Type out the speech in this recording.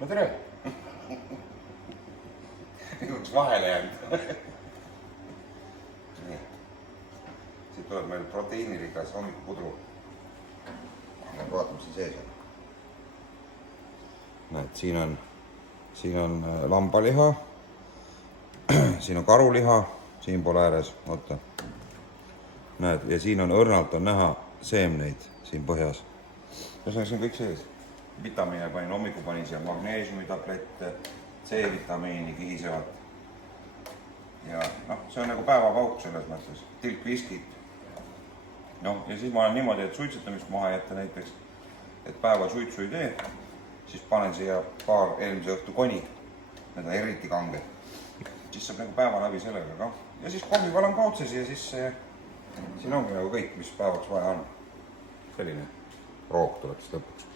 no tere! Üks vahele jäänud. Nii. Siit tuleb meil proteiinirikas hommikupudru. Vaatame siin sees on. Näed, siin on lambaliha. Siin on karuliha. Siin pool ääres. Oota. Näed, ja siin on õrnalt on näha seemneid siin põhjas. Ühesõnaga, see on kõik sees. Vitamiine panin, hommiku panin siia magneesiumitablette, C-vitamiini, kihisevat. Ja noh, see on nagu päevapauk selles mõttes. Tilk viskit. No, ja siis ma olen niimoodi, et suitsetamist maha jätta näiteks, et päeva suitsu ei tee, siis panen siia paar eelmise õhtu koni, need on eriti kanged. Siis saab nagu päeva läbi sellega ka. Ja siis kohvi valan ka otse siia sisse ja siin ongi nagu kõik, mis päevaks vaja on. Selline roog tuleb siis lõpuks.